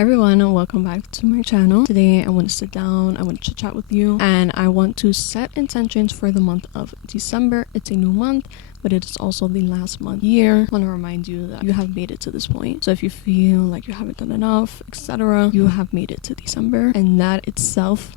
Hi everyone, and welcome back to my channel. Today I want to sit down, I want to chat with you, and I want to set intentions for the month of December. It's a new month, but it is also the last month year. I want to remind you that you have made it to this point. So if you feel like you haven't done enough, etc., you have made it to December, and that itself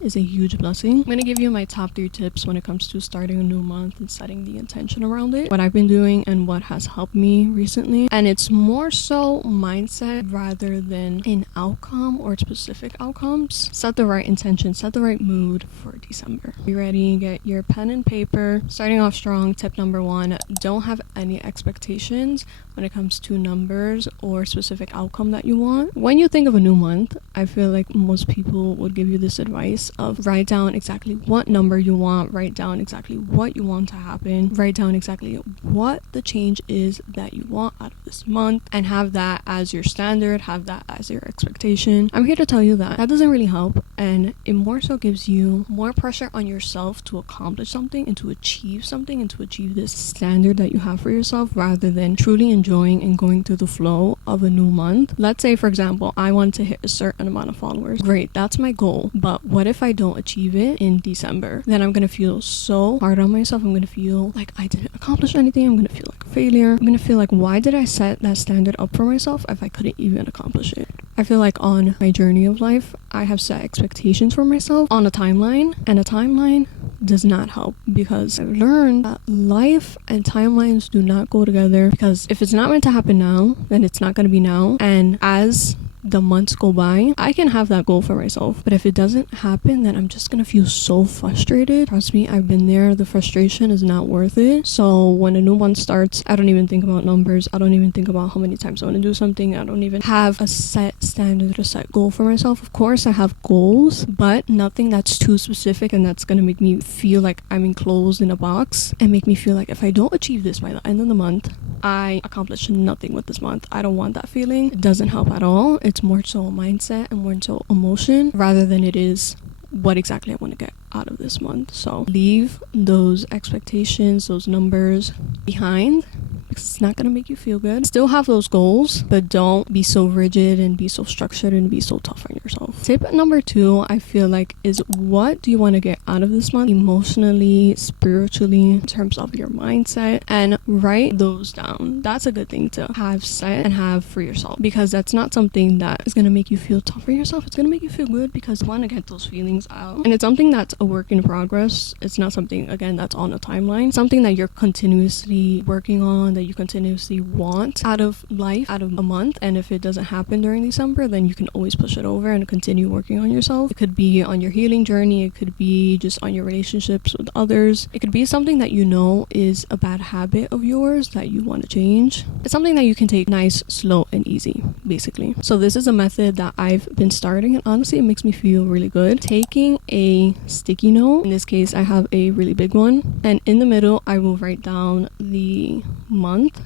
is a huge blessing. I'm going to give you my top 3 tips when it comes to starting a new month and setting the intention around it, what I've been doing and what has helped me recently. And it's more so mindset rather than an outcome or specific outcomes. Set the right intention, set the right mood for December. Be ready, get your pen and paper. Starting off strong, tip number 1, don't have any expectations when it comes to numbers or specific outcome that you want. When you think of a new month, I feel like most people would give you this advice of write down exactly what number you want, write down exactly what you want to happen, write down exactly what the change is that you want out of this month, and have that as your standard, have that as your expectation. I'm here to tell you that doesn't really help, and it more so gives you more pressure on yourself to accomplish something and to achieve something and to achieve this standard that you have for yourself, rather than truly enjoying and going through the flow of a new month. Let's say, for example, I want to hit a certain amount of followers. Great, that's my goal. But what if I don't achieve it in December? Then I'm gonna feel so hard on myself. I'm gonna feel like I didn't accomplish anything. I'm gonna feel like a failure. I'm gonna feel like, why did I set that standard up for myself if I couldn't even accomplish it? I feel like on my journey of life, I have set expectations for myself on a timeline, and a timeline does not help, because I've learned that life and timelines do not go together, because if it's not meant to happen now, then it's not going to be now. And as the months go by, I can have that goal for myself, but if it doesn't happen, then I'm just gonna feel so frustrated. Trust me, I've been there. The frustration is not worth it. So when a new month starts, I don't even think about numbers. I don't even think about how many times I want to do something. I don't even have a set standard, a set goal for myself. Of course I have goals, but nothing that's too specific and that's gonna make me feel like I'm enclosed in a box and make me feel like if I don't achieve this by the end of the month, I accomplished nothing with this month. I don't want that feeling. It doesn't help at all. It's more so a mindset and more so emotion rather than it is what exactly I want to get out of this month. So leave those expectations, those numbers behind, because it's not going to make you feel good. Still have those goals, but don't be so rigid and be so structured and be so tough on yourself. Tip number 2, I feel like, is what do you want to get out of this month emotionally, spiritually, in terms of your mindset, and write those down. That's a good thing to have set and have for yourself, because that's not something that is going to make you feel tough for yourself. It's going to make you feel good because you want to get those feelings out, and it's something that's a work in progress. It's not something, again, that's on a timeline. Something that you're continuously working on, that you continuously want out of life, out of a month. And if it doesn't happen during December, then you can always push it over and continue working on yourself. It could be on your healing journey. It could be just on your relationships with others. It could be something that you know is a bad habit of yours that you want to change. It's something that you can take nice, slow, and easy, basically. So this is a method that I've been starting, and honestly it makes me feel really good. Taking a sticky note, in this case I have a really big one, and in the middle I will write down the month.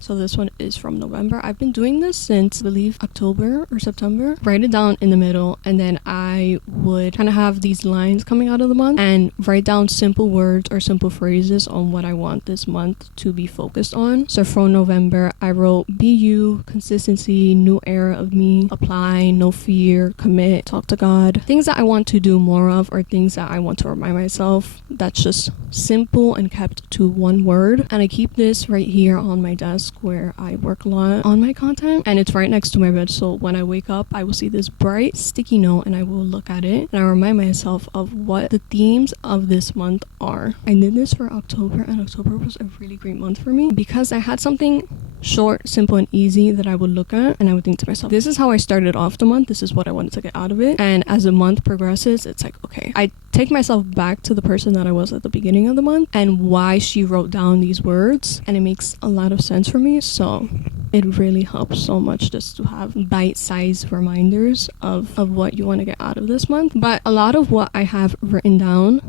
So this one is from November. I've been doing this since, I believe, October or September. Write it down in the middle, and then I would kind of have these lines coming out of the month and write down simple words or simple phrases on what I want this month to be focused on. So for November, I wrote be you, consistency, new era of me, apply, no fear, commit, talk to God. Things that I want to do more of, or things that I want to remind myself. That's just simple and kept to one word. And I keep this right here on my desk where I work a lot on my content, and it's right next to my bed. So when I wake up, I will see this bright sticky note and I will look at it and I remind myself of what the themes of this month are. I did this for October, and October was a really great month for me because I had something short, simple, and easy that I would look at and I would think to myself, this is how I started off the month, this is what I wanted to get out of it. And as the month progresses, it's like, okay, I take myself back to the person that I was at the beginning of the month and why she wrote down these words, and it makes a lot of sense for me. So it really helps so much just to have bite-sized reminders of what you want to get out of this month. But a lot of what I have written down,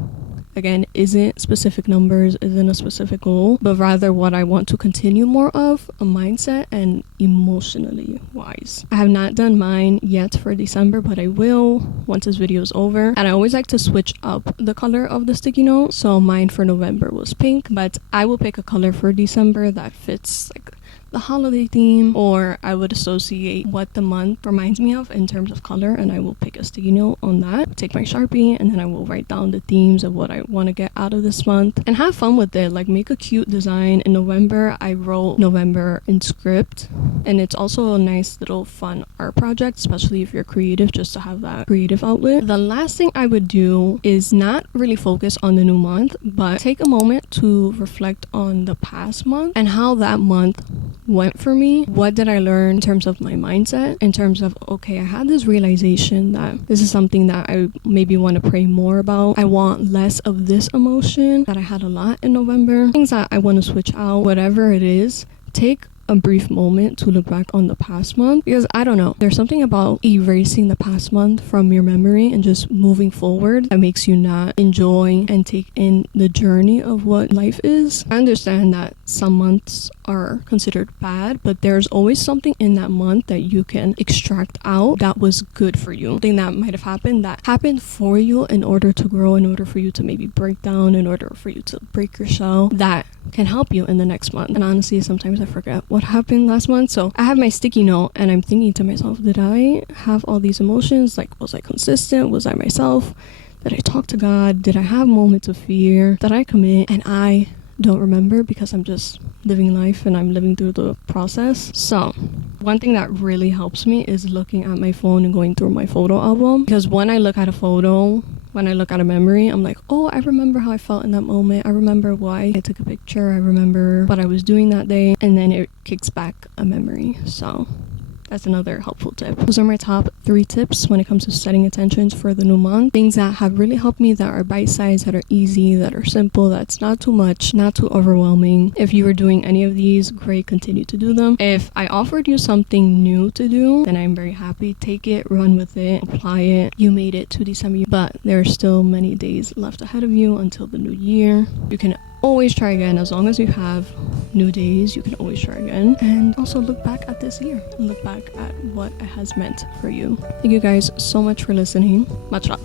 again, isn't specific numbers, isn't a specific goal, but rather what I want to continue more of, a mindset and emotionally wise. I have not done mine yet for December, but I will once this video is over. And I always like to switch up the color of the sticky note. So mine for November was pink, but I will pick a color for December that fits like the holiday theme, or I would associate what the month reminds me of in terms of color, and I will pick a sticky note on that, take my Sharpie, and then I will write down the themes of what I want to get out of this month and have fun with it. Like, make a cute design. In November, I wrote November in script, and it's also a nice little fun art project, especially if you're creative, just to have that creative outlet. The last thing I would do is not really focus on the new month, but take a moment to reflect on the past month and how that month went for me. What did I learn in terms of my mindset, in terms of, okay, I had this realization that this is something that I maybe want to pray more about. I want less of this emotion that I had a lot in November, things that I want to switch out. Whatever it is, take a brief moment to look back on the past month, because I don't know, there's something about erasing the past month from your memory and just moving forward that makes you not enjoy and take in the journey of what life is. I understand that some months are considered bad, but there's always something in that month that you can extract out that was good for you, something that might have happened that happened for you in order to grow, in order for you to maybe break down, in order for you to break your shell, that can help you in the next month. And honestly, sometimes I forget what happened last month, so I have my sticky note and I'm thinking to myself, did I have all these emotions? Like, was I consistent? Was I myself? Did I talk to God? Did I have moments of fear? Did I commit? And I don't remember because I'm just living life and I'm living through the process. So one thing that really helps me is looking at my phone and going through my photo album, because when I look at a photo, when I look at a memory, I'm like, oh, I remember how I felt in that moment. I remember why I took a picture. I remember what I was doing that day. And then it kicks back a memory. So that's another helpful tip. Those are my top 3 tips when it comes to setting intentions for the new month. Things that have really helped me, that are bite-sized, that are easy, that are simple, that's not too much, not too overwhelming. If you were doing any of these, great, continue to do them. If I offered you something new to do, then I'm very happy. Take it, run with it, apply it. You made it to December, but there are still many days left ahead of you until the new year. You can always try again. As long as you have new days, you can always try again. And also look back at this year and look back at what it has meant for you. Thank you guys so much for listening. Much love.